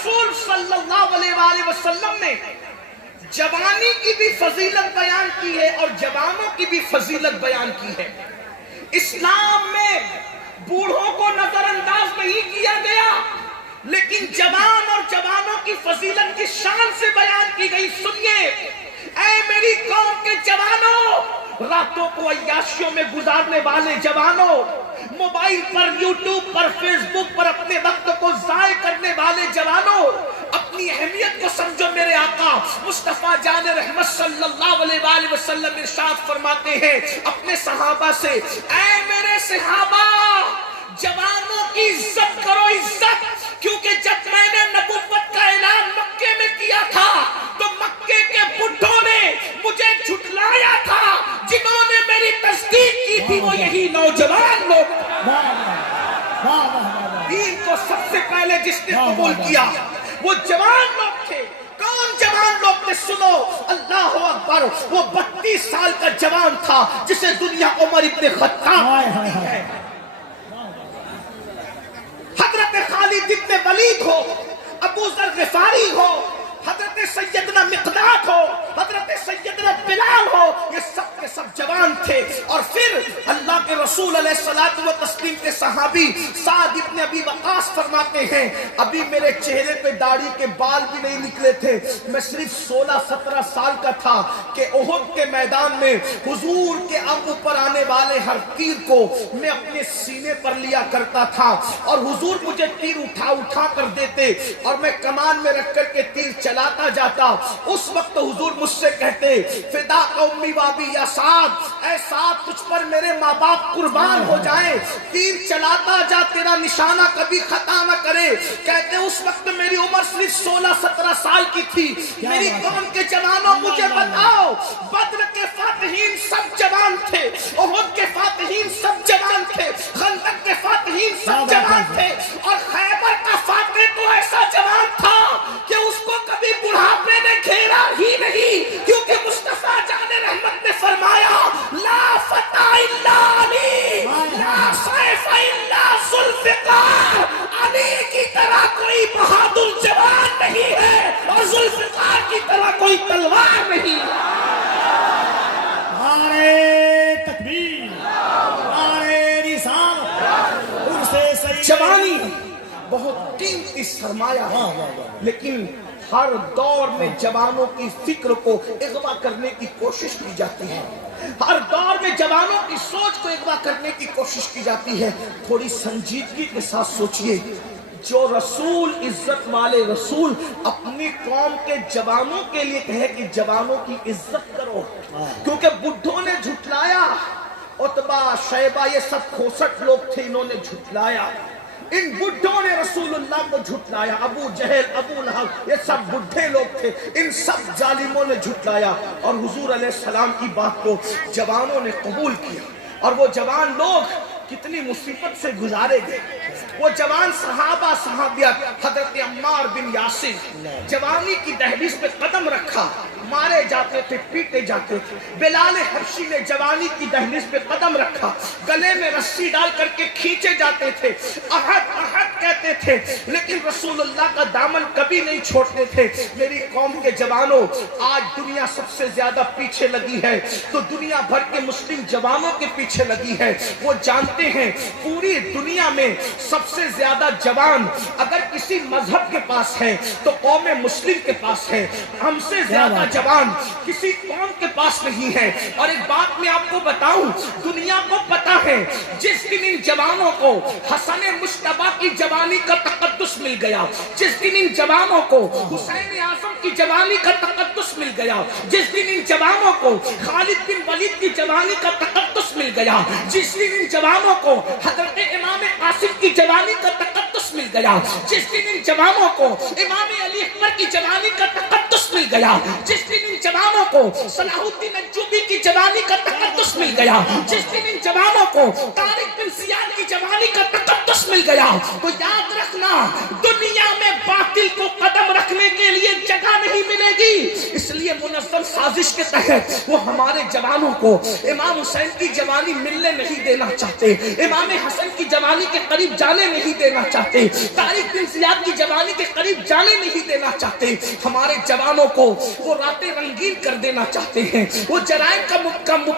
رسول صلی اللہ علیہ وآلہ وسلم نے جوانی کی بھی فضیلت بیان کی ہے اور جوانوں کی بھی فضیلت بیان کی ہے. اسلام میں بوڑھوں کو نظر انداز نہیں کیا گیا، لیکن جوان اور جوانوں کی فضیلت کی شان سے بیان کی گئی. سنیے اے میری قوم کے جوانوں، راتوں کو عیاشیوں میں گزارنے والے جوانوں، موبائل پر، یوٹیوب پر، فیس بک پر اپنے وقت کو ضائع کرنے والے جوانوں، اپنی اہمیت کو سمجھو. میرے آقا مصطفیٰ جان رحمت صلی اللہ علیہ وآلہ وسلم ارشاد فرماتے ہیں اپنے صحابہ سے، اے میرے صحابہ، جوانوں کی عزت کرو، عزت. کیونکہ جب میں نے نبوت کا اعلان مکے میں کیا تھا تو مکے کے بڈھوں نے مجھے جھٹلایا تھا، جنہوں نے میری تصدیق کی تھی وہ یہی نوجوان لوگ. دین کو سب سے پہلے جس نے قبول کیا وہ جوان لوگ تھے. کون جوان لوگ تھے؟ سنو، اللہ اکبر. وہ 32 سال کا جوان تھا جسے دنیا عمر ابن خطاب ہے. حضرت خالد ابن ولید ہو، ابو ذر غفاری ہو، حضرت سیدنا مقداد ہو، حضرت سیدنا بلال ہو، یہ سب کے سب جوان تھے. اور پھر اللہ کے رسول علیہ الصلوۃ والتسلیم کے صحابی سعد ابن ابی وقاص فرماتے ہیں ابھی میرے چہرے پہ داڑھی کے بال بھی نہیں نکلے تھے، میں صرف 16-17 سال کا تھا کہ احد کے میدان میں حضور کے اوپر آنے والے ہر تیر کو میں اپنے سینے پر لیا کرتا تھا اور حضور مجھے تیر اٹھا کر دیتے اور میں کمان میں رکھ کر کے تیر چلاتا جاتا. اس وقت حضور مجھ سے کہتے فدا امی وابی یا سعد، اے سعد تجھ پر میرے ماں باپ قربان ہو جائیں، تیر چلاتا جا، تیرا نشانہ کبھی خطا نہ کرے. کہتے اس وقت میری عمر صرف 16-17 سال کی تھی. میری قوم کے جوانوں مجھے بتاؤ، بدر کے فاتحین سب جوان تھے، احد کے فاتحین سب جوان تھے، خندق کے فاتحین سب جوان تھے، اور خیبر کا فاتح تو ایسا جوان تھا کہ اس کو کبھی بڑھاپے نے گھیرا ہی نہیں، کیونکہ مصطفیٰ جان رحمت نے فرمایا لا فتح الا علی، لا سیف الا ذوالفقار. علی کی طرح کوئی بہادر جوان نہیں ہے اور ذوالفقار کی طرح کوئی تلوار نہیں. نعرے تکبیر، نعرے رسالت. جوانی بہت قیمتی سرمایہ، لیکن ہر دور میں جوانوں کی فکر کو اغوا کرنے کی کوشش کی جاتی ہے، ہر دور میں جوانوں کی سوچ کو اغوا کرنے کی کوشش کی جاتی ہے. تھوڑی سنجیدگی کے ساتھ سوچئے، جو رسول، عزت والے رسول اپنی قوم کے جوانوں کے لیے کہے کہ جوانوں کی عزت کرو، کیونکہ بڈھوں نے جھٹلایا، عتبہ، شیبہ، یہ سب کھوسٹ لوگ تھے، انہوں نے جھٹلایا. ان بڈھوں نے رسول اللہ کو جھٹلایا. ابو جہل، ابو لہب، یہ سب بڈھے لوگ تھے، ان سب ظالموں نے جھٹلایا. اور حضور علیہ السلام کی بات کو جوانوں نے قبول کیا. اور وہ جوان لوگ کتنی مصیبت سے گزارے گئے. وہ جوان صحابہ صحابیات، حضرت عمار بن یاسر جوانی کی دہلیز پہ قدم رکھا، مارے جاتے تھے، پیٹے جاتے تھے. بلال حبشی نے جوانی کی دہلیز پہ قدم رکھا، گلے میں رسی ڈال کر کے کھینچے جاتے تھے، احد احد کہتے تھے، لیکن رسول اللہ کا دامن کبھی نہیں چھوڑتے تھے. میری قوم کے جوانوں، آج دنیا سب سے زیادہ پیچھے لگی ہے تو دنیا بھر کے مسلم جوانوں کے پیچھے لگی ہے. وہ جانتے ہیں پوری دنیا میں سب سے زیادہ جوان اگر کسی مذہب کے پاس ہے تو قوم مسلم کے پاس ہے. ہم سے زیادہ جوان کسی قوم کے پاس نہیں ہے. اور ایک بات میں آپ کو بتاؤں، دنیا کو پتا ہے جس دن ان جوانوں کو حسن مجتبی کی جوانی کا تقدس مل گیا، جس دن ان جوانوں کو حسین اعظم کی جوانی کا تقدس مل گیا، جس دن ان جوانوں کو خالد بن ولید کی جوانی کا تقدس مل گیا، جس دن ان جوانوں کو حضرت امام قاسم کی جوانی کا تقدس مل گیا، جس دن ان جوانوں کو امام علی اکبر کی جوانی کا تقدس مل گیا، جس دن ان جوانوں کو صلاح الدین ایوبی کی جوانی کا تقدس مل گیا، جس دن ان جوانوں کو طارق بن زیاد کی جوانی کا تقدس مل گیا، تو یاد رکھنا دنیا میں باطل کو قدم رکھنے کے لیے جگہ نہیں ملے گی. اس لیے منظم سازش کے تحت وہ ہمارے جوانوں کو امام حسین کی جوانی ملنے نہیں دینا چاہتے, امام حسن کی جوانی کے قریب جانے نہیں دینا چاہتے, طارق بن زیاد کی جوانی کے قریب جانے نہیں دینا چاہتے. ہمارے جوانوں کو وہ راتیں رنگین کر دینا چاہتے ہیں, وہ جرائم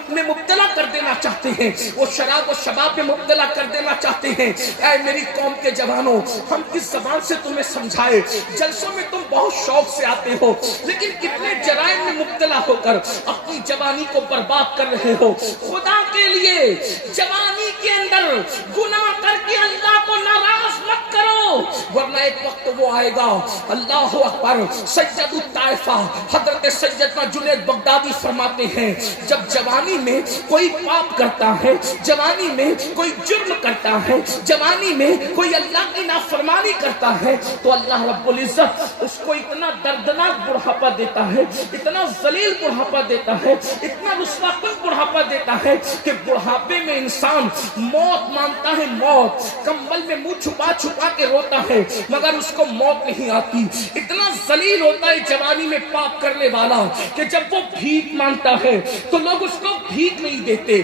میں مبتلا کر دینا چاہتے ہیں, وہ شراب و شباب میں مبتلا کر دینا چاہتے ہیں. اے میری قوم کے جوانوں, ہم کس زبان سے تمہیں سمجھائے؟ جلسوں میں تم بہت شوق سے آتے ہو, لیکن کتنے جرائم میں مبتلا ہو کر اپنی جوانی کو برباد کر رہے ہو. خدا کے لیے جوانی کے اندر گناہ کر کے اللہ کو ناراض مت کرو, ورنہ ایک وقت وہ آئے گا. اللہ اکبر. سید الطائفہ حضرت سیدنا جنید بغدادی فرماتے ہیں, جب جوانی میں کوئی پاپ کرتا ہے, جوانی میں کوئی جرم کرتا ہے, جوانی میں کوئی اللہ کی نافرمانی کرتا ہے, تو اللہ رب العزت اس کو اتنا دردناک بڑھاپا دیتا ہے, اتنا ذلیل بڑھاپا دیتا ہے, اتنا رسوا کن بڑھاپا دیتا ہے کہ بڑھاپے میں انسان موت مانگتا ہے, موت. کمبل میں منہ چھپا چھپا کے روتا ہے مگر اس کو موت نہیں آتی. اتنا ذلیل ہوتا ہے جوانی میں پاپ کرنے والا کہ جب وہ بھیک مانگتا ہے تو لوگ اس کو بھیک نہیں دیتے.